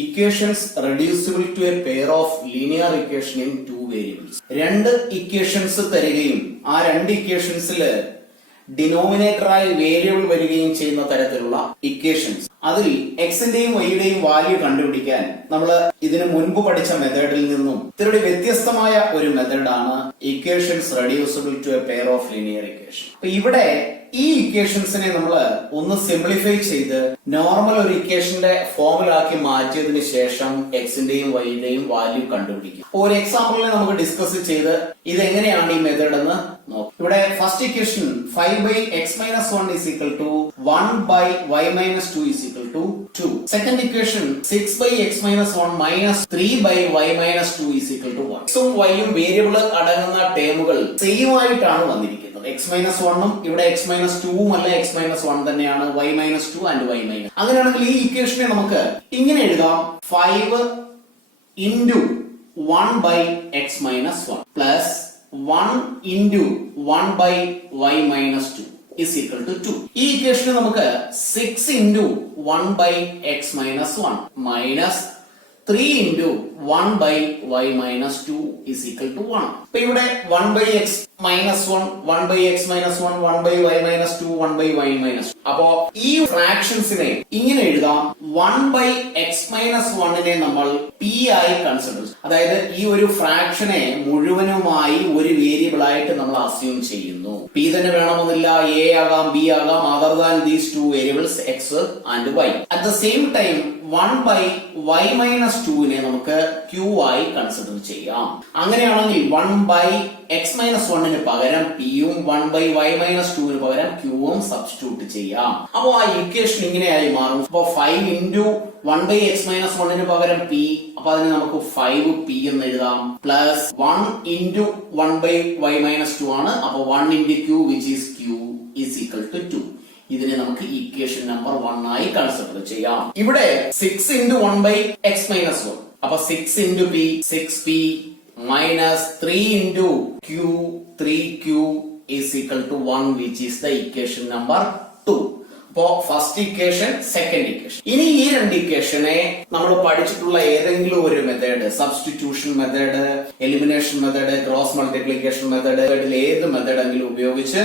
Equations reducible to a pair of linear equation in two variables. രണ്ട് equations തരികയും ആ രണ്ട് ഇക്വേഷൻസില് ഡിനോമിനേറ്ററായി വേരിയബിൾ വരികയും ചെയ്യുന്ന തരത്തിലുള്ള ഇക്വേഷൻസ്. അതിൽ എക്സിന്റെയും വൈയുടെയും വാല്യൂ കണ്ടുപിടിക്കാൻ നമ്മൾ ഇതിനു മുൻപ് പഠിച്ച മെത്തേഡിൽ നിന്നും ഇത്തിരി വ്യത്യസ്തമായ ഒരു മെത്തേഡാണ് equations reducible to a pair of linear equation. അപ്പൊ ഇവിടെ ഈ ഇക്വേഷൻസിനെ നമ്മൾ ഒന്ന് സിംപ്ലിഫൈ ചെയ്ത് നോർമൽ ഒരു ഇക്വേഷന്റെ ഫോമിലാക്കി മാറ്റിയതിനു ശേഷം എക്സിന്റെയും വൈയുടെയും വാല്യൂ കണ്ടുപിടിക്കും. ഒരു എക്സാമ്പിളിനെ നമുക്ക് ഡിസ്കസ് ചെയ്ത് ഇതെങ്ങനെയാണ് ഈ മെത്തേഡ് എന്ന് നോക്കാം. ഇവിടെ first equation 5/x-1 is equal to 1/y-2 is equal to 2. Second equation 6/x-1 minus 3/y-2 is equal to 1. x ഉം y ഉം വേരിയബിൾ അടങ്ങുന്ന ടേമുകൾ സെയിം ആയിട്ടാണ് വന്നിരിക്കുന്നത്. x-1 ഇവിടെ x-2 അല്ല x-1 തന്നെയാണ്, y-2 and y-. അങ്ങനെയാണെങ്കിൽ ഈ ഇക്വേഷനെ നമുക്ക് ഇങ്ങനെ എഴുതാം: 5 into 1/x-1 plus 1 into 1/y-2 is equal to 2. ഈ ഇക്വേഷനെ നമുക്ക് 6 into 1/x-1 minus 3 into 1/y-2 is equal to 1. അപ്പൊ ഇവിടെ 1/x-1, 1/x-1, 1/y-2, 1/y-2. അപ്പോ ഈ ഫ്രാക്ഷൻസിനെ ഇങ്ങനെ എഴുതാം: 1/x-1നെ നമ്മൾ p ആയി കൺസിഡർ, അതായത് ഈ ഒരു ഫ്രാക്ഷനെ മുഴുവനുമായി ഒരു വേരിയബിൾ ആയിട്ട് നമ്മൾ അസ്യൂം ചെയ്യുന്നു. p തന്നെ വേണമെന്നില്ല, a ആകാം, b ആകാം, other than these two variables x and y. At the same time 1/y-2നെ നമുക്ക് q ആയി കൺസിഡർ ചെയ്യാം. അങ്ങനെയാണെങ്കിൽ 1/x-1ന് പകരം p യും 1/y-2ന് പകരം q ഉം സബ്സ്റ്റിറ്റ്യൂട്ട് ചെയ്യാം. അപ്പോൾ ആ ഇക്വേഷൻ ഇങ്ങനെയായി മാറും. അപ്പൊ 5 into 1/x-1ന് പകരം p, അപ്പൊ അതിന് നമുക്ക് 5p എന്ന് എഴുതാം, പ്ലസ് 1 into 1/y-2 ആണ്, അപ്പൊ 1 into q which is q is equal to 2. ഇതിനെ നമുക്ക് ഇക്വേഷൻ നമ്പർ 1 ആയി കൺസിഡർ ചെയ്യാം. ഇവിടെ 6 into 1/x-1, അപ്പൊ 6 into p 6p minus 3 into q 3q is equal to 1 which is the equation number 2. അപ്പോ first equation, second equation. ഇനി ഈ രണ്ട് ഇക്വേഷനെ നമ്മൾ പഠിച്ചിട്ടുള്ള ഏതെങ്കിലും ഒരു method, substitution method, elimination method, cross multiplication method, ഏത് മെത്തേഡെങ്കിലും ഉപയോഗിച്ച്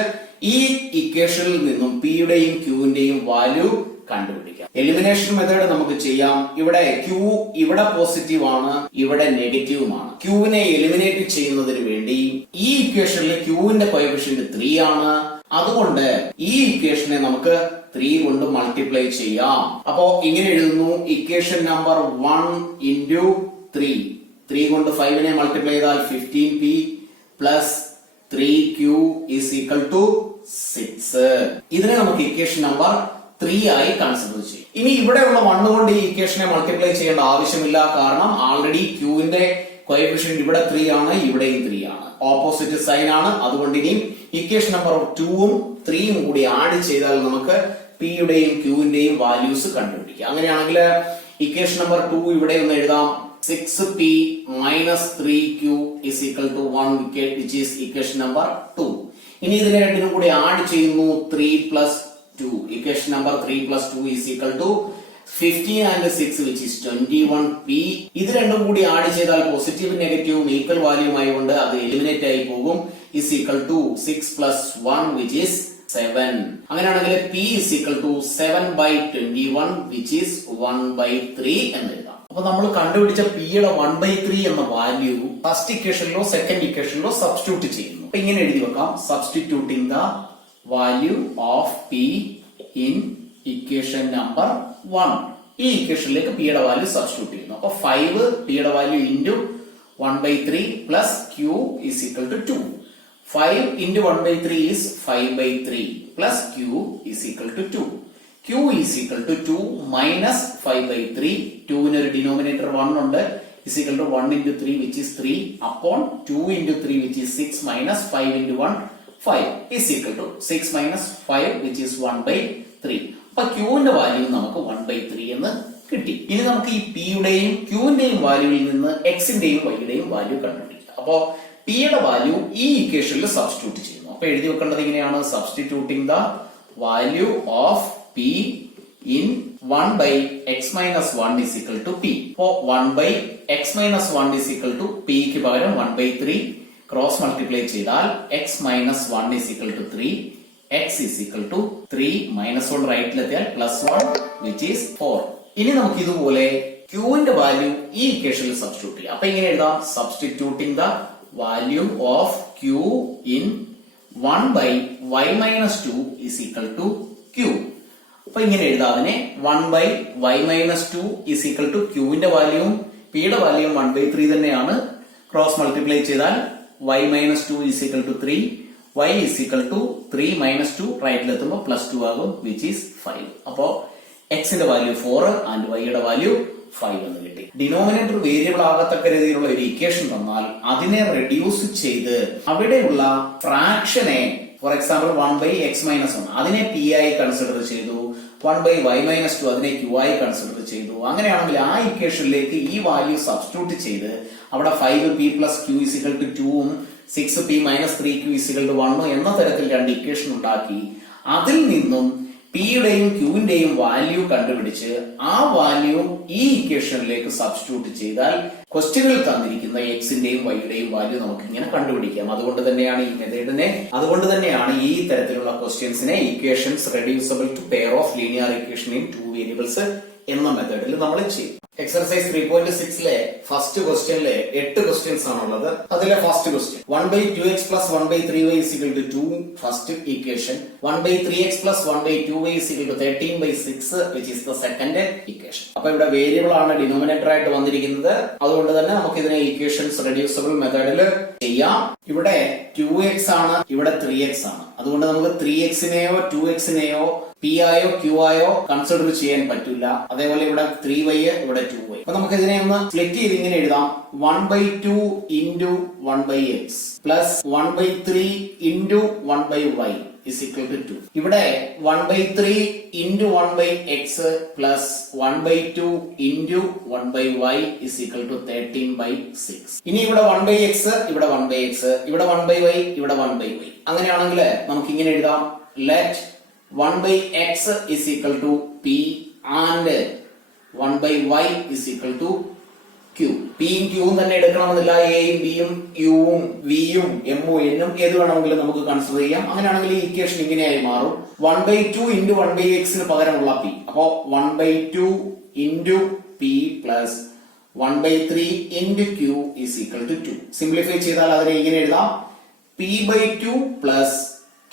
ഈ ഇക്വേഷനിൽ നിന്നും p യുടെയും q ന്റെയും വാല്യൂ കണ്ടുപിടിക്കാം. എലിമിനേഷൻ മെത്തേഡ് നമുക്ക് ചെയ്യാം. ഇവിടെ q ഇവിടെ പോസിറ്റീവ് ആണ്, ഇവിടെ നെഗറ്റീവുമാണ്. q നെ എലിമിനേറ്റ് ചെയ്യുന്നതിന് വേണ്ടി ഈ ഇക്വേഷനിൽ q ന്റെ കോഎഫിഷ്യന്റ് 3 ആണ്. അതുകൊണ്ട് ഈ ഇക്വേഷനെ നമുക്ക് 3 കൊണ്ട് മൾട്ടിപ്ലൈ ചെയ്യാം. അപ്പോ ഇങ്ങനെ എഴുതുന്നു: ഇക്വേഷൻ നമ്പർ 1 into 3. 3 കൊണ്ട് 5നെ മൾട്ടിപ്ലൈ ചെയ്താൽ 15p plus 3q is equal to 6. ഇതിനെ നമുക്ക് ഇക്വേഷൻ നമ്പർ 3 ആയി കൺസിഡർ ചെയ്യും. ഇനി ഇവിടെയുള്ള 1 കൊണ്ട് ഈ ഇക്വേഷനെ മൾട്ടിപ്ലൈ ചെയ്യേണ്ട ആവശ്യമില്ല, കാരണം ആൾറെഡി q ന്റെ കോഎഫിഷ്യന്റ് ഇവിടെ 3 ആണ്, ഇവിടെയും 3 ആണ്, ഓപ്പോസിറ്റ് സൈൻ ആണ്. അതുകൊണ്ട് ഇനി ഇക്വേഷൻ നമ്പർ 2 ഉം 3 ഉം കൂടി ആഡ് ചെയ്താൽ നമുക്ക് p യുടെയും q ന്റെയും വാല്യൂസ് കണ്ടുപിടിക്കാം. അങ്ങനെയാണെങ്കിൽ ഇക്വേഷൻ നമ്പർ 2 ഇവിടെ ഒന്ന് എഴുതാം: 6p minus 3q is equal to 1 which is equation number 2. ഇനി ഇതിനെ രണ്ടിനും കൂടി ആഡ് ചെയ്യുന്നു: 3 plus 2. Equation number 3 plus 2 is equal to 15 and 6 which is 21p. ഇത് രണ്ടും കൂടി ആഡ് ചെയ്താൽ പോസിറ്റീവ് നെഗറ്റീവും ഈക്വൽ വാല്യൂ ആയതുകൊണ്ട് അത് എലിമിനേറ്റ് ആയി പോകും. is equal to 6 plus 1 which is 7. അങ്ങനെയാണെങ്കിൽ p is equal to 7/21 which is 1/3 എന്ന് എഴുതാം. അപ്പൊ നമ്മൾ കണ്ടുപിടിച്ച p യുടെ 1/3 എന്ന വാല്യൂ ഫസ്റ്റ് ഇക്വേഷനിലോ സെക്കൻഡ് ഇക്വേഷനിലോ സബ്സ്റ്റിറ്റ്യൂട്ട് ചെയ്യുന്നു. അപ്പൊ ഇങ്ങനെ എഴുതി വെക്കാം: substituting the value of p in equation number 1. ഈ ഇക്വേഷനിലേക്ക് p യുടെ വാല്യൂ സബ്സ്റ്റിറ്റ്യൂട്ട് ചെയ്യുന്നു. അപ്പൊ 5 p യുടെ value into 1/3 plus q is equal to 2. 5 into 1/3 is 5/3 plus q is equal to 2. q is equal to 2 minus 5/3. 2 ന് ഒരു denominator 1 ഉണ്ട്, is equal to 1 into 3 which is 3 upon 2 into 3 which is 6 minus 5 into 1 5 is equal to 6 minus 5 which is 1/3. അപ്പൊ q ന്റെ value നമുക്ക് 1/3 എന്ന് കിട്ടി. ഇനി നമുക്ക് ഈ p യുടെയും q ന്റെയും വാല്യൂവിൽ നിന്ന് x ന്റെയും y യുടെയും വാല്യൂ കണ്ടുപിടിക്കാം. അപ്പോ p യുടെ വാല്യൂ ഈ ഇക്വേഷനിൽ സബ്സ്റ്റിറ്റ്യൂട്ട് ചെയ്യുന്നു. അപ്പൊ എഴുതി വെക്കേണ്ടത് ഇങ്ങനെയാണ്: substituting the value of p in 1 by x minus 1 is equal to p. അപ്പോ 1 by x minus 1 is equal to p ക്ക് പകരം 1 by 3 ക്രോസ് മൾട്ടിപ്ലൈ ചെയ്താൽ x minus 1 is equal to 3, x is equal to 3 minus 1 റൈറ്റിലെത്തിയാൽ plus 1 which is 4. ഇനി നമുക്ക് ഇതുപോലെ q ന്റെ value ഈ ഇക്വേഷനിൽ സബ്സ്റ്റിറ്റ്യൂട്ട് ചെയ്യാം. അപ്പൊ ഇങ്ങനെ എഴുതാം, substituting the value of q in 1 by y minus 2 is equal to q. അപ്പൊ ഇങ്ങനെ എഴുതാം അതിനെ 1 by y minus 2 is equal to q ന്റെ വാല്യൂവും p യുടെ വാല്യൂവും 1 by 3 തന്നെയാണ്. ക്രോസ് മൾട്ടിപ്ലൈ ചെയ്താൽ y minus 2 is equal to 3, y is equal to 3 minus 2 റൈറ്റിലെത്തുമ്പോൾ plus 2 ആകും which is 5. അപ്പോ x ന്റെ വാല്യൂ 4 and y യുടെ വാല്യൂ 5 എന്ന് കിട്ടി. ഡിനോമിനേറ്റർ വേരിയബിൾ ആകത്തക്ക രീതിയിലുള്ള ഒരു ഇക്വേഷൻ തന്നാൽ അതിനെ റെഡ്യൂസ് ചെയ്ത് അവിടെയുള്ള ഫ്രാക്ഷനെ, for example 1 by x minus 1 അതിനെ p ആയി കൺസിഡർ ചെയ്തു, 1 by y minus 2 അതിനെ q ആയി കൺസിഡർ ചെയ്തു. അങ്ങനെയാണെങ്കിൽ ആ ഇക്വേഷനിലേക്ക് ഈ വാല്യൂ സബ്സ്റ്റിറ്റ്യൂട്ട് ചെയ്ത് അവിടെ 5p plus q is equal to 2 ഉം 6p minus 3q is equal to 1 എന്ന തരത്തിൽ രണ്ട് ഇക്വേഷൻ ഉണ്ടാക്കി അതിൽ നിന്നും p യുടെയും q ന്റെയും വാല്യൂ കണ്ടുപിടിച്ച് ആ വാല്യൂ ഈ ഇക്വേഷനിലേക്ക് സബ്സ്റ്റിറ്റ്യൂട്ട് ചെയ്താൽ ക്വസ്റ്റ്യനിൽ തന്നിരിക്കുന്ന x ന്റെയും y യുടെയും വാല്യൂ നമുക്ക് ഇങ്ങനെ കണ്ടുപിടിക്കാം. അതുകൊണ്ട് തന്നെയാണ് ഈ തരത്തിലുള്ള ക്വസ്റ്റ്യൻസിനെ equations reducible to pair of linear equation in 2 variables എന്ന മെത്തേഡിൽ നമ്മൾ ചെയ്യും. എക്സർസൈസ് 3.6ലെ ഫസ്റ്റ് ക്വസ്റ്റ്യനിലെ 8 ക്വസ്റ്റ്യൻസ് ആണുള്ളത്. അതിലെ first question 1 by 2x plus 1 by 3y is equal to 2 first equation, 1 by 3x plus 1 by 2y is equal to 13 by 6 which is the second equation. അപ്പൊ ഇവിടെ വേരിയബിൾ ആണ് ഡിനോമിനേറ്റർ ആയിട്ട് വന്നിരിക്കുന്നത്. അതുകൊണ്ട് തന്നെ നമുക്ക് ഇതിനെ ഇക്വേഷൻസ് റെഡ്യൂസിബിൾ മെത്തേഡിൽ ചെയ്യാം. ഇവിടെ 2x ആണ്, ഇവിടെ 3x ആണ്. അതുകൊണ്ട് നമുക്ക് 3xനെയോ 2xനെയോ p ആയോ q ആയോ കൺസിഡർ ചെയ്യാൻ പറ്റില്ല. അതേപോലെ ഇവിടെ 3y ഇവിടെ 2y. അപ്പൊ നമുക്ക് ഇതിനെ ഒന്ന് സ്പ്ലിറ്റ് ചെയ്ത് ഇങ്ങനെ എഴുതാം, 1 by 2 into 1 by x plus 1 by 3 into 1 by y is equal to 2. ഇവിടെ 1 by 3 into 1 by x plus 1 by 2 into 1 by y is equal to 13 by 6. ഇനി ഇവിടെ 1 by x, ഇവിടെ 1 by x, ഇവിടെ 1 by y, ഇവിടെ 1 by y. അങ്ങനെയാണെങ്കിൽ നമുക്ക് ഇങ്ങനെ എഴുതാം, let 1 by x is equal to p and 1 by y is equal to q. p യും q യും തന്നെ എടുക്കണമെന്നില്ല, a യും b യും u യും v യും m ഉം n ഉം ഏത് വേണമെങ്കിലും നമുക്ക് കൺസിഡർ ചെയ്യാം. അങ്ങനെയാണെങ്കിൽ ഈ ഇക്വേഷൻ ഇങ്ങനെയായി മാറും, 1 by 2 into 1 by x ന് പകരമുള്ള p. അപ്പോ 1 by 2 into p plus 1 by 3 into q is equal to 2. Simplify ചെയ്താൽ അതിനെ ഇങ്ങനെ എഴുതാം, p by 2 plus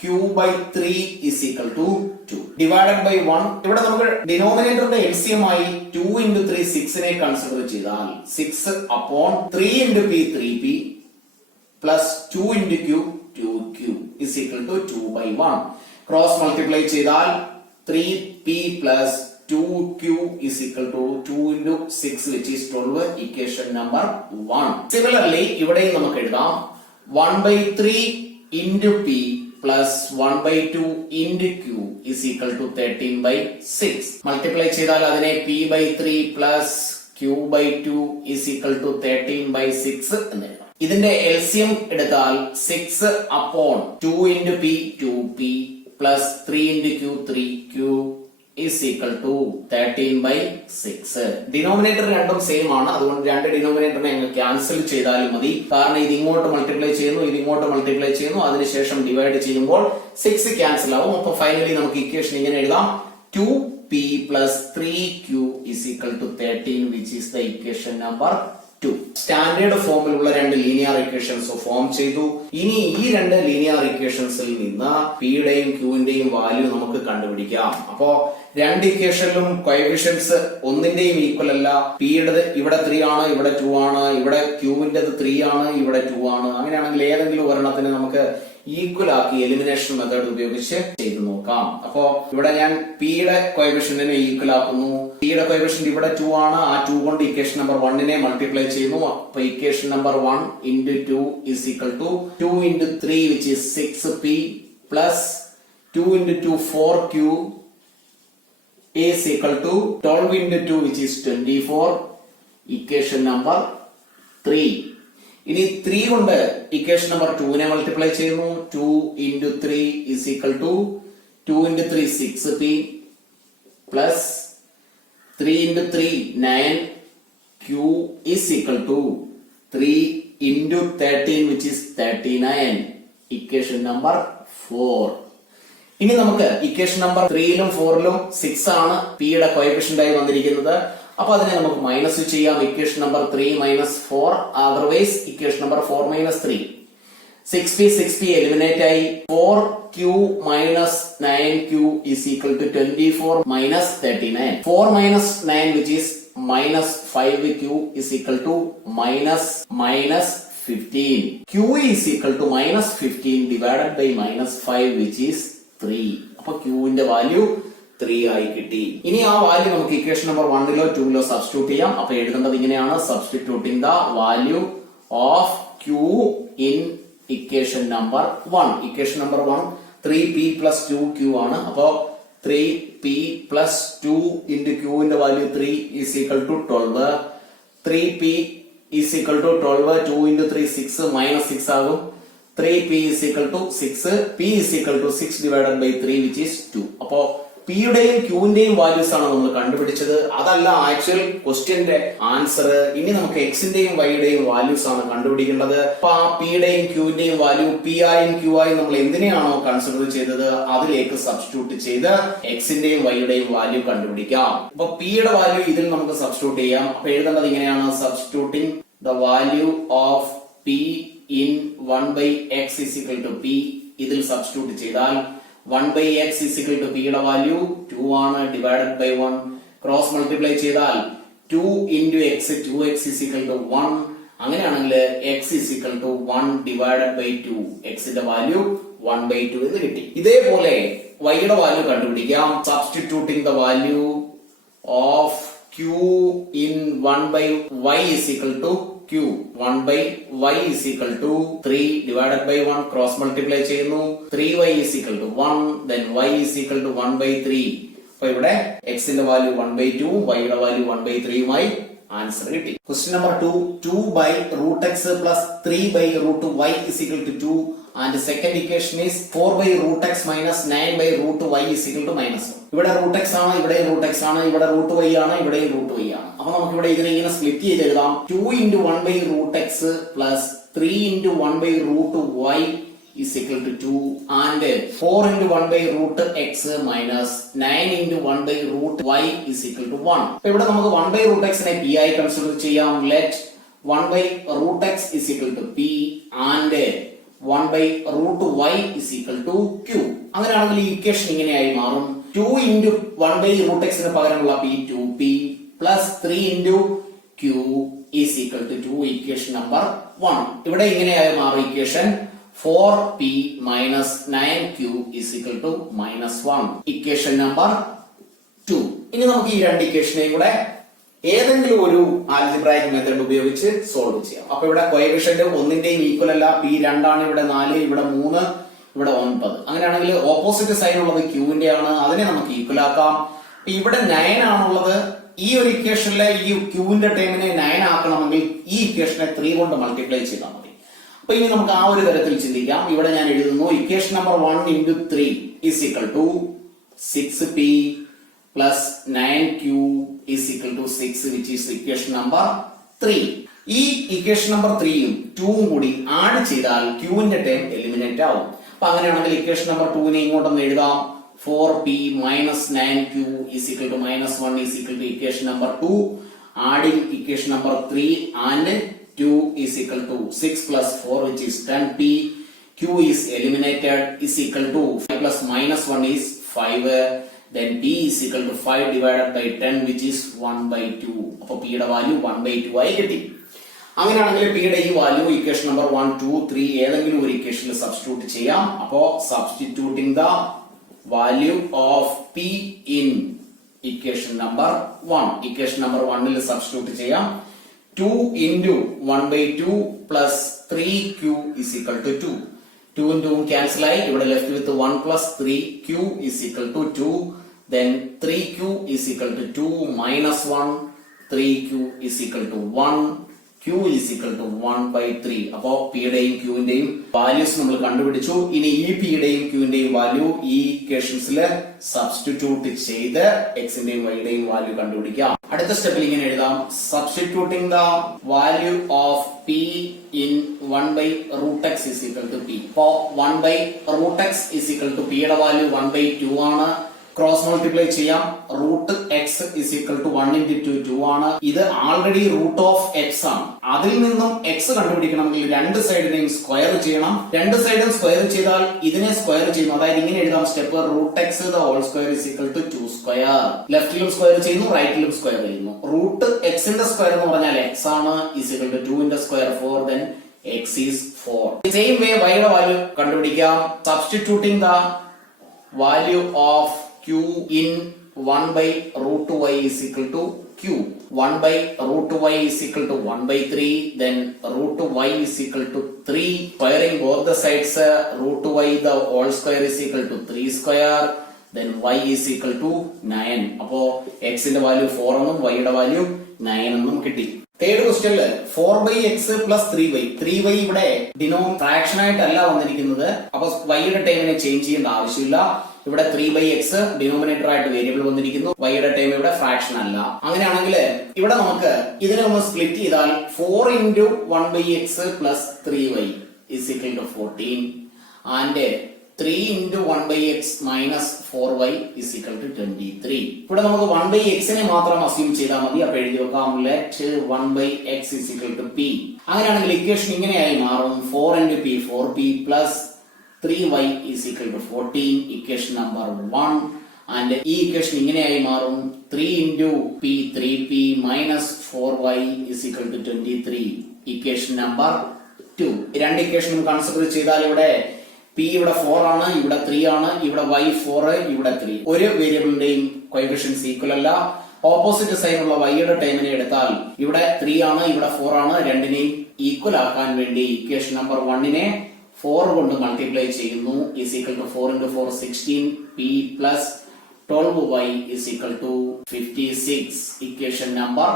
q by 3 is equal to 2 divided by 1. ഇവിടെ നമുക്ക് ഡിനോമിനേറ്ററിന്റെ LCM ആയി 2 into 3 6 നെ കൺസിഡർ ചെയ്താൽ 6 upon 3 into p 3p plus 2 into q 2q is equal to 2 by 1. Cross multiply ചെയ്താൽ 3p plus 2q is equal to 2 into 6 which is 12, equation number 1. Similarly ഇവിടെയും നമുക്ക് എഴുതാം 1 by 3 into p plus 1 by 2 into q is equal to 13 by 6. Multiply ചെയ്താൽ അതിനെ p by 3 plus q by 2 is equal to 13 by 6 എന്ന് എഴുതാം. ഇതിന്റെ LCM എടുത്താൽ 6 upon 2 into p 2p plus 3 into q 3q is equal to 13 by 6. Denominator രണ്ടും same ആണ്. അതുകൊണ്ട് രണ്ട് ഡിനോമിനേറ്ററിനെ അങ്ങ് ക്യാൻസൽ ചെയ്താലും മതി. കാരണം ഇത് ഇങ്ങോട്ട് മൾട്ടിപ്ലൈ ചെയ്യുന്നു, ഇത് ഇങ്ങോട്ട് മൾട്ടിപ്ലൈ ചെയ്യുന്നു, അതിനുശേഷം ഡിവൈഡ് ചെയ്യുമ്പോൾ 6 ക്യാൻസൽ ആവും. അപ്പൊ ഫൈനലി നമുക്ക് ഇക്വേഷൻ ഇങ്ങനെ എഴുതാം, 2p plus 3q is equal to 13 which is the equation number 2. Standard ഫോമിലുള്ള രണ്ട് ലീനിയർ ഇക്വേഷൻസ് ഫോം ചെയ്തു. ഇനി ഈ രണ്ട് ലീനിയർ ഇക്വേഷൻസിൽ നിന്ന് p യുടെയും q ന്റെയും വാല്യൂ നമുക്ക് കണ്ടുപിടിക്കാം. അപ്പോ രണ്ട് ഇക്വേഷനിലും കോഎഫിഷ്യന്റ്സ് ഒന്നിന്റെയും ഈക്വൽ അല്ല. p യുടേത് ഇവിടെ 3 ആണ്, ഇവിടെ 2 ആണ്, ഇവിടെ q ന്റേത് 3 ആണ്, ഇവിടെ 2 ആണ്. അങ്ങനെയാണെങ്കിൽ ഏതെങ്കിലും ഒരെണ്ണത്തിന് നമുക്ക് ഈക്വൽ ആക്കി എലിമിനേഷൻ മെത്തേഡ് ഉപയോഗിച്ച് ചെയ്തു നോക്കാം. അപ്പോ ഇവിടെ ഞാൻ p യുടെ കോഎഫിഷ്യന്റിനെ ഈക്വൽ ആക്കുന്നു. p യുടെ കോഎഫിഷ്യന്റ് ഇവിടെ 2 ആണ്. ആ 2 കൊണ്ട് ഇക്വേഷൻ നമ്പർ 1 നെ മൾട്ടിപ്ലൈ ചെയ്യുന്നു. അപ്പൊ equation number 1 into 2 is equal to 2 into 3 which is 6p plus 2 into 2 4q is equal to 12 into 2 which is 24. Equation number 3. ഇനി 3 കൊണ്ട് ഇക്വേഷൻ നമ്പർ 2 നെ മൾട്ടിപ്ലൈ ചെയ്യുന്നു. 2 into 3 is equal to 2 into 3 6p plus 3 into 3, 9. Q is equal to 3 into 13, which is 39. Equation number 4. ഇനി നമുക്ക് equation number 3ലും 4ലും 6 ആണ് p യുടെ coefficient ആയി വന്നിരിക്കുന്നത്. അപ്പൊ അതിനെ നമുക്ക് മൈനസ് ചെയ്യാം. Equation number 3 minus 4, otherwise equation number 4 minus 3. 6p eliminate ആയി. 4q minus 9q is equal to 24 minus 39. 4 minus 9, which is minus 5q is equal to minus 15. q is equal to minus 15 divided by minus 5, which is 3. അപ്പൊ q ന്റെ value 3 ആയി കിട്ടി. ഇനി ആ value നമുക്ക് equation number 1ലോ 2ലോ substitute ചെയ്യാം. അപ്പൊ എഴുതേണ്ടത് ഇങ്ങനെയാണ്: substituting the value of q in equation number 1. Equation number 1 3p plus 2q ആണ്. അപ്പോ 3p plus 2 into q ന്റെ value 3 is equal to 12. 3p is equal to 12. 2 into 3 6 minus 6 ആകും. 3p is equal to 6. p is equal to 6 divided by 3, which is 2. അപ്പോ p യുടെയും q ന്റെയും values ആണ് നമ്മൾ കണ്ടുപിടിച്ചത്. അതല്ല ആക്ച്വൽ ക്വസ്റ്റ്യന്റെ ആൻസർ. ഇനി നമുക്ക് x ന്റെയും y യുടെയും വാല്യൂസ് ആണ് കണ്ടുപിടിക്കേണ്ടത്. അപ്പൊ ആ p യുടെയും q ന്റെയും വാല്യൂ p ആയും q ആയും നമ്മൾ എന്തിനെയാണോ കൺസിഡർ ചെയ്തത് അതിലേക്ക് സബ്സ്റ്റിറ്റ്യൂട്ട് ചെയ്ത് x ന്റെയും y യുടെയും വാല്യൂ കണ്ടുപിടിക്കാം. അപ്പൊ p യുടെ വാല്യൂ ഇതിൽ നമുക്ക് സബ്സ്റ്റിറ്റ്യൂട്ട് ചെയ്യാം. അപ്പൊ എഴുതേണ്ടത് ഇങ്ങനെയാണ്: substituting the value of p in 1 by x is equal to p. ഇതിൽ സബ്സ്റ്റിറ്റ്യൂട്ട് ചെയ്താൽ 1 by x is equal to p യുടെ വാല്യൂ 2 ആണ്, ഡിവൈഡഡ് ബൈ 1. ക്രോസ് മൾട്ടിപ്ലൈ ചെയ്താൽ 2 into x, 2x is equal to 1. അങ്ങനെയാണെങ്കിൽ x is equal to 1 divided by 2. x ന്റെ value 1 by 2 എന്ന് കിട്ടി. ഇതേപോലെ y യുടെ വാല്യൂ കണ്ടുപിടിക്കാം. Substituting the value of q in 1 by y is equal to q. 1 by y is equal to 3 divided by 1. Cross multiply ചെയ്യുന്നു. 3y is equal to 1. then y is equal to 1 by 3. അപ്പൊ ഇവിടെ x ന്റെ value 1 by 2, y യുടെ value 1 by 3 യുമായി answer കിട്ടി. Question number 2, 2 by root x plus 3 by root y is equal to 2. and the second equation is 4 by root x minus 9 by root y is equal to minus 1. ഇവിടെ root x ആണ്, ഇവിടെ root x ആണ്, ഇവിടെ root y ആണ്, ഇവിടെ root y ആണ്. അപ്പൊ നമുക്ക് ഇവിടെ ഇതിനെ ഇങ്ങനെ സ്പ്ലിറ്റ് ചെയ്ത് എഴുതാം. 2 into 1 by root x plus 3 into 1 by root y is equal to 2 and 4 into 1 by root x minus 9 into 1 by root y is equal to 1. അപ്പൊ ഇവിടെ നമുക്ക് 1 by root x നെ p ആയി കൺസിഡർ ചെയ്യാം. let 1 by root x is equal to p and 1 by root y is equal to q. അങ്ങനെയാണെങ്കിൽ ഈ equation ഇങ്ങനെയായി മാറും: 2 into 1 by root x ന് പകരമുള്ള p 2p plus 3 into q is equal to 2. Equation number 1 ഇവിടെ ഇങ്ങനെയായി മാറും equation 4p minus 9q is equal to minus 1. Equation number 2. ഇനി നമുക്ക് ഈ രണ്ട് ഇക്വേഷനെയും കൂടെ ഏതെങ്കിലും ഒരു ആൽജിബ്രായിക് മെത്തേഡ് ഉപയോഗിച്ച് സോൾവ് ചെയ്യാം. അപ്പൊ ഇവിടെ കോഎഫിഷ്യന്റ് ഒന്നിന്റെയും ഈക്വൽ അല്ല. p 2 ആണ്, ഇവിടെ 4, ഇവിടെ 3, ഇവിടെ 9. അങ്ങനെയാണെങ്കിൽ ഓപ്പോസിറ്റ് സൈൻ ഉള്ളത് q ന്റെ ആണ്, അതിനെ നമുക്ക് ഈക്വൽ ആക്കാം. ഇവിടെ 9 ആണുള്ളത്. ഈ ഒരു ഇക്വേഷനിലെ ഈ q ന്റെ ടേമിനെ 9 ആക്കണമെങ്കിൽ ഈ ഇക്വേഷനെ 3 കൊണ്ട് മൾട്ടിപ്ലൈ ചെയ്താൽ മതി. അപ്പൊ ഇനി നമുക്ക് ആ ഒരു തരത്തിൽ ചിന്തിക്കാം. ഇവിടെ ഞാൻ എഴുതുന്നു equation number 1 into 3 is equal to 6p plus 9q is equal to 6, which is equation number 3. ഈ ഇക്വേഷൻ നമ്പർ 3യും 2ഉം കൂടി ആഡ് ചെയ്താൽ q ന്റെ ടേം എലിമിനേറ്റ് ആവും. അപ്പൊ അങ്ങനെയാണെങ്കിൽ ഇക്വേഷൻ നമ്പർ 2നെ ഇങ്ങോട്ടൊന്ന് എഴുതാം. 4p minus 9q is equal to minus 1 is equal to equation number 2. Adding equation number 3 and 2 is equal to 6 plus 4, which is 10p. q is eliminated is equal to 5 plus minus 1 is 5. Then p is equal to 5 divided by 10, which is 1 by 2. അപ്പൊ p യുടെ value 1 by 2 ആയി കിട്ടി. അങ്ങനെയാണെങ്കിൽ p യുടെ ഈ value equation number 1, 2, 3 ഏതെങ്കിലും ഒരു ഇക്വേഷനിൽ സബ്സ്റ്റിറ്റ്യൂട്ട് ചെയ്യാം. അപ്പോ substituting the value of p in equation number 1. Equation number 1ൽ സബ്സ്റ്റിറ്റ്യൂട്ട് ചെയ്യാം. 2 into 1 by 2 plus 3q is equal to 2. 2 ഉം 2ഉം ക്യാൻസൽ ആയി. ഇവിടെ left with 1 plus 3q is equal to 2. Then 3q is equal to 2 minus 1. 3q is equal to 1. Q is equal to 1 by 3. അപ്പോ പിയുടെയും ക്യൂവിന്റെയും values നമ്മൾ കണ്ടുപിടിച്ചു. ഇനി ഈ പിയുടെയും ക്യൂവിന്റെയും വാല്യൂ ഈ ഇക്വേഷൻസിൽ സബ്സ്റ്റിറ്റ്യൂട്ട് ചെയ്ത് എക്സിന്റെയും വൈയുടെയും വാല്യൂ കണ്ടുപിടിക്കാം. അടുത്ത സ്റ്റെപ്പിൽ ഇങ്ങനെ എഴുതാം: substituting the value of P in 1 by root x is equal to p. അപ്പോ 1 by root x is equal to p യുടെ വാല്യൂ 1 by 2 ആണ്. ക്രോസ് മൾട്ടിപ്ലൈ ചെയ്യാം. Root x is equal to 1 into 2 2 ആണ്. ഇത് ആൾറെഡി റൂട്ട് ഓഫ് എക്സ് ആണ്. അതിൽ നിന്നും X കണ്ടുപിടിക്കണമെങ്കിൽ രണ്ട് സൈഡിനെയും സ്ക്വയർ ചെയ്യണം. രണ്ട് സൈഡും സ്ക്വയർ ചെയ്താൽ ഇതിനെ സ്ക്വയർ ചെയ്യുന്നു. അതായത് ഇങ്ങനെ എഴുതാം step: root x the whole square is equal to 2 square. ലെഫ്റ്റിലും സ്ക്വയർ ചെയ്യുന്നു, റൈറ്റിലും സ്ക്വയർ ചെയ്യുന്നു. റൂട്ട് എക്സിന്റെ സ്ക്വയർ എന്ന് പറഞ്ഞാൽ എക്സ് ആണ്. ഇസ് ഈക്വൽ ടു 2 ന്റെ square 4, then x is 4. Same way വൈയുടെ വാല്യൂ കണ്ടുപിടിക്കാം. Substituting the value of q in 1 by root y is equal to q. 1 by root y is equal to 1 by 3. Then root y is equal to 3. Squaring both the sides, root y the whole square is equal to 3 square. Then y is equal to 9. അപ്പോ x ന്റെ value 4 എന്നും y യുടെ value 9 എന്നും കിട്ടി. Third ക്വസ്റ്റ്യനില് 4x plus 3y. 3y ഇവിടെ fraction ആയിട്ടല്ല വന്നിരിക്കുന്നത്. അപ്പൊ y യുടെ ടൈമിനെ ചേഞ്ച് ചെയ്യേണ്ട ആവശ്യമില്ല. ഇവിടെ 3x ഡിനോമിനേറ്റർ ആയിട്ട് വേരിയബിൾ വന്നിരിക്കുന്നു. y യുടെ ടൈം ഇവിടെ ഫ്രാക്ഷൻ അല്ല. അങ്ങനെയാണെങ്കിൽ ഇവിടെ നമുക്ക് ഇതിനെ ഒന്ന് സ്പ്ലിറ്റ് ചെയ്താൽ 4 into 1x plus 3y is equal to 14 and 3 into 1x minus 4y is equal to 23. ഇവിടെ നമുക്ക് 1x നെ മാത്രം അസ്യൂം ചെയ്താൽ മതി. അപ്പൊ എഴുതി വെക്കാം: let 1x is equal to p. അങ്ങനെയാണെങ്കിൽ ഇക്വേഷൻ ഇങ്ങനെയായി മാറും: 4 into p 4p plus 3y is equal to 14. Equation number 1. And ഈ ഇക്വേഷൻ ഇങ്ങനെയായി മാറും: 3 into p 3p minus 4y is equal to 23. Equation number 2. രണ്ട് ഇക്വേഷനും കൺസിഡർ ചെയ്താൽ ഇവിടെ p ഇവിടെ 4 ആണ്, ഇവിടെ 3 ആണ്, ഇവിടെ y 4, ഇവിടെ 3. ഒരു വേരിയബിളിന്റെയും കോഎഫിഷ്യൻസ് ഈക്വൽ അല്ല. ഓപ്പോസിറ്റ് സൈൻ ഉള്ള y യുടെ ടൈമിനെ എടുത്താൽ ഇവിടെ 3 ആണ്, ഇവിടെ 4 ആണ്. രണ്ടിനെയും ഈക്വൽ ആക്കാൻ വേണ്ടി ഇക്വേഷൻ നമ്പർ 1നെ 4 കൊണ്ട് മൾട്ടിപ്ലൈ ചെയ്യുന്നു. is equal to 4 into 4 16 p plus 12y is equal to 56. Equation number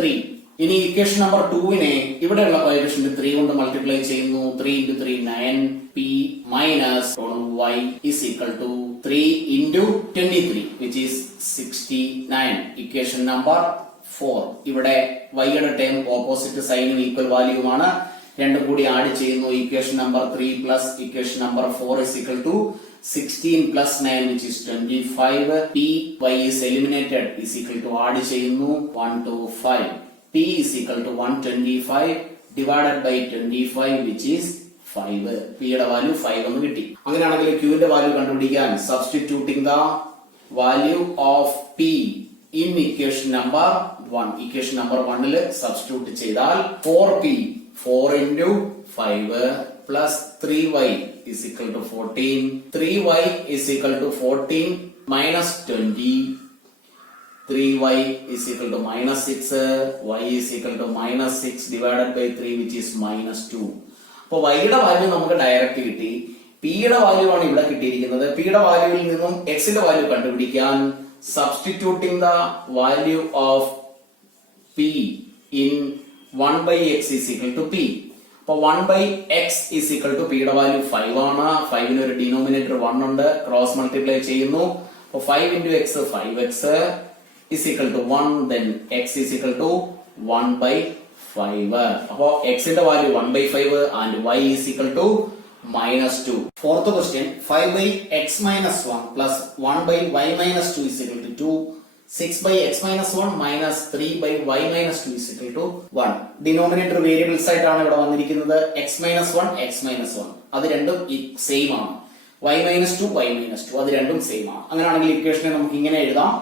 3. ഇനി ഇക്വേഷൻ നമ്പർ 2നെ ഇവിടെയുള്ള കോഎഫിഷ്യന്റ് 3 കൊണ്ട് മൾട്ടിപ്ലൈ ചെയ്യുന്നു. 3 into 3 9 p minus 12y is equal to 3 into 23 which is 69. Equation number 4. ഇവിടെ y യുടെ time opposite സൈനും equal വാല്യൂമാണ്. രണ്ടും കൂടി add ചെയ്യുന്നു. Equation number 3 plus equation number 4 is equal to 16 plus 9 which is 25. p y is eliminated is equal to add ചെയ്യുന്നു 1 to 5. p is equal to 125 divided by 25 which is 5. p യുടെ value 5 എന്ന് കിട്ടി. അങ്ങനെയാണെങ്കിൽ q ന്റെ value കണ്ടുപിടിക്കാൻ substituting the value of p in equation number 1. Equation number 1ൽ substitute ചെയ്താൽ 4p 4 into 5 plus 3y is equal to 14. 3y is equal to 14 minus 20. 3y is equal to minus 6. y is equal to minus 6 divided by 3 which is minus 2. അപ്പോൾ y യുടെ value നമുക്ക് direct കിട്ടി. p യുടെ value ആണ് ഇവിടെ കിട്ടിയിരിക്കുന്നത്. p യുടെ വാല്യൂവിൽ നിന്നും x ന്റെ വാല്യൂ കണ്ടുപിടിക്കാൻ substituting the value of p in 1 by x is equal to p. അപ്പൊ 1 by x is equal to p യുടെ വാല്യൂ 5 ആണ്. 5ന് ഒരു ഡിനോമിനേറ്റർ 1 ഉണ്ട്. ക്രോസ് മൾട്ടിപ്ലൈ ചെയ്യുന്നു. അപ്പൊ 5 into x 5x is equal to 1. then x is equal to 1 by 5. അപ്പൊ x ന്റെ value 1 by 5 and y is equal to minus 2. Fourth question: 5 by x minus 1 plus 1 by y minus 2 is equal to 2. 6 by x minus 1 minus 3 by y minus 2 is equal to 1. Denominator variables ആയിട്ടാണ് ഇവിടെ വന്നിരിക്കുന്നത്. x minus 1 x minus 1 അത് രണ്ടും same ആണ്. y minus 2 y minus 2 അത് രണ്ടും same ആണ്. അങ്ങനെയാണെങ്കിൽ ഇക്വേഷനെ നമുക്ക് ഇങ്ങനെ എഴുതാം: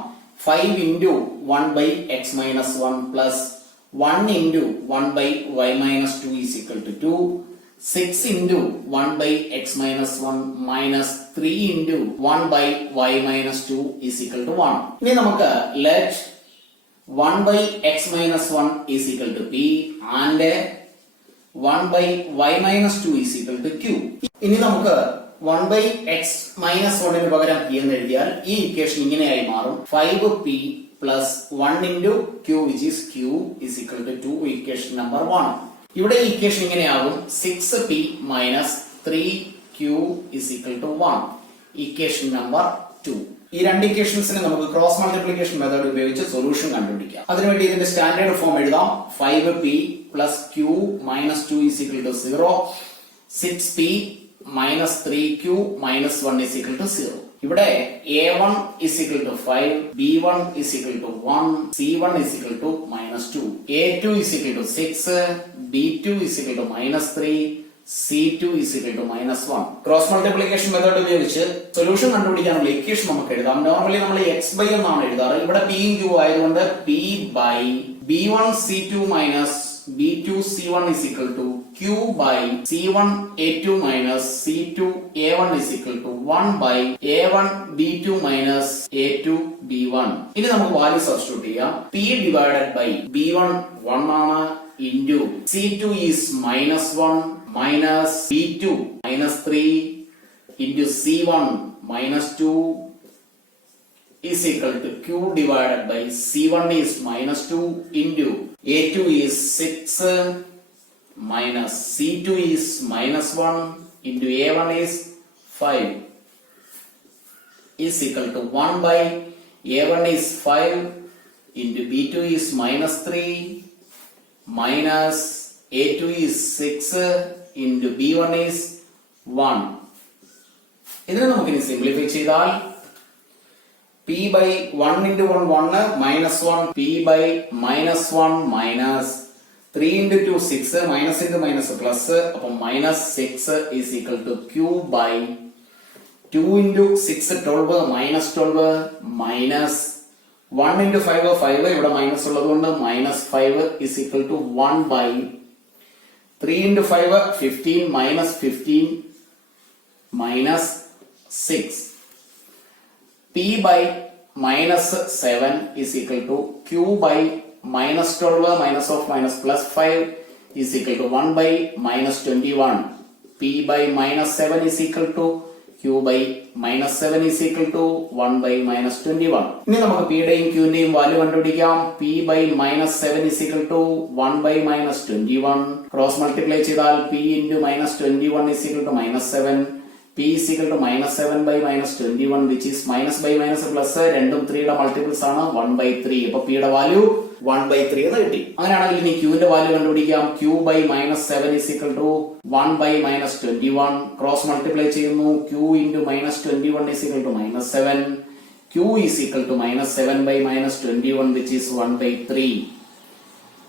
5 into 1 by x minus 1 plus 1 into 1 by y minus 2 is equal to 2. 6 into 1 by x minus 1 minus 3 into 1 by y minus 2 is equal to 1. ഇനി നമുക്ക് let 1 by x minus 1 is equal to p and 1 by y minus 2 is equal to q. ഇനി നമുക്ക് 1 by x minus 1 ന് പകരം p എന്ന് എഴുതിയാൽ ഈ equation ഇങ്ങനെയായി മാറും: 5p plus 1 into q which is q is equal to 2, equation number 1. ഇവിടെ ഇക്വേഷൻ ഇങ്ങനെയാകും 6p minus 3q is equal to 1, equation number 2. ഈ രണ്ട് ഇക്വേഷൻസിനെ നമുക്ക് ക്രോസ് മൾട്ടിപ്ലിക്കേഷൻ മെത്തേഡ് ഉപയോഗിച്ച് സൊല്യൂഷൻ കണ്ടുപിടിക്കാം. അതിനുവേണ്ടി ഇതിന്റെ സ്റ്റാൻഡേർഡ് ഫോം എഴുതാം. 5p plus q minus 2 is equal to 0, 6p minus 3q minus 1 is equal to 0. ഇവിടെ a1 is equal to 5, b1 is equal to 1, c1 is equal to minus 2, a2 is equal to 6, b2 is equal to minus 3, c2 is equal to minus 1. Cross multiplication method ഉപയോഗിച്ച് solution കണ്ടുപിടിക്കാനുള്ള equation നമുക്ക് എഴുതാം. Normally നമ്മൾ x by എന്നാണ് എഴുതാറ്. ഇവിടെ p q ആയതുകൊണ്ട് p by b1 c2 minus b2 c1 is equal to q by c1 a2 minus c2 a1 is equal to 1 by a1 b2 minus a2 b1. ഇനി നമുക്ക് value substitute ചെയ്യാം. p divided by b1 1 ആണ്, into c2 is minus 1 minus b2 minus 3 into c1 minus 2 is equal to q divided by c1 is minus 2 into a2 is 6 minus c2 is minus 1 into a1 is 5 is equal to 1 by a1 is 5 into b2 is minus 3 minus a2 is 6 into b1 is 1. ഇതിനെ നമുക്ക് ഇനി simplify ചെയ്താൽ p by 1 into 1 1 minus 1, p by minus 1 minus 3 into 2 6, minus into minus plus, അപ്പോൾ minus 6 is equal to q by 2 into 6 12 minus 12 minus 1 into 5 5, ഇവിടെ minus ഉള്ളതുകൊണ്ട് minus 5 is equal to 1 by 3 into 5 15 minus 15 minus 6. p by minus 7 is equal to q by minus 12 minus of minus plus 5 is equal to 1 by minus 21. p by minus 7 is equal to q by minus 7 is equal to 1 by minus 21. ഇനി നമുക്ക് p യുടെയും q ന്റെയും value കണ്ടുപിടിക്കാം. p by minus 7 is equal to 1 by minus 21. Cross multiply ചെയ്താൽ p into minus 21 is equal to minus 7. p is equal to minus 7 by minus 21 which is minus by minus plus, രണ്ടും 3 യുടെ multiples ആണ്, 1 by 3. അപ്പോൾ p യുടെ value 1 by 3 എന്ന് കിട്ടി. അങ്ങനെയാണെങ്കിൽ ഇനി q ന്റെ വാല്യൂ കണ്ടുപിടിക്കാം. q by minus 7 is equal to 1 by minus 21. Cross multiply ചെയ്യുന്നു. q into minus 21 is equal to minus 7. q is equal to minus 7 by minus 21 which is 1 by 3.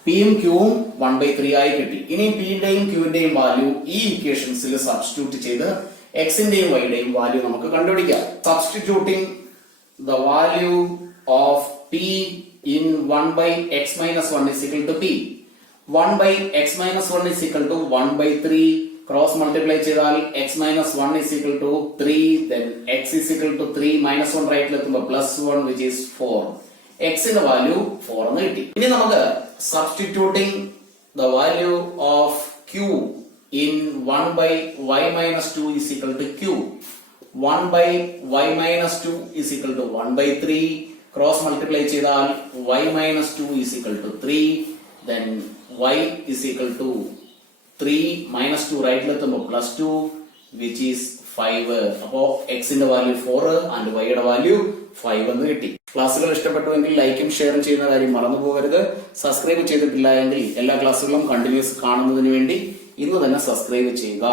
p യും q ഉം 1 by 3 ആയി കിട്ടി. ഇനി p ന്റെയും q ന്റെയും value ഈ ഇക്വേഷൻസിൽ substitute ചെയ്ത് x ന്റെയും y ന്റെയും വാല്യൂ നമുക്ക് കണ്ടുപിടിക്കാം. Substituting the value of p in 1 by x minus 1 is equal to p. 1 by x minus 1 is equal to 1 by 3. Cross multiply ചെയ്താൽ x minus 1 is equal to 3. Then x is equal to 3 minus 1 right ലെത്തുമ്പോൾ plus 1 which is 4. x ന്റെ value 4 എന്ന് കിട്ടി. ഇനി നമുക്ക് substituting the value of q in 1 by y minus 2 is equal to q. 1 by y minus 2 is equal to 1 by 3. Cross multiply ചെയ്താൽ y minus 2 is equal to 3. Then y is equal to 3 minus 2 right ലെത്തുമ്പോൾ plus 2 which is 5. അപ്പോൾ x ന്റെ value 4 and y യുടെ value 5 എന്ന് കിട്ടി. ക്ലാസ്സുകൾ ഇഷ്ടപ്പെട്ടുവെങ്കിൽ ലൈക്കും ഷെയറും ചെയ്യുന്ന കാര്യം മറന്നു പോകരുത്. സബ്സ്ക്രൈബ് ചെയ്തിട്ടില്ല എങ്കിൽ എല്ലാ ക്ലാസ്സുകളും കണ്ടിന്യൂസ് കാണുന്നതിന് വേണ്ടി ഇന്ന് തന്നെ സബ്സ്ക്രൈബ് ചെയ്യുക.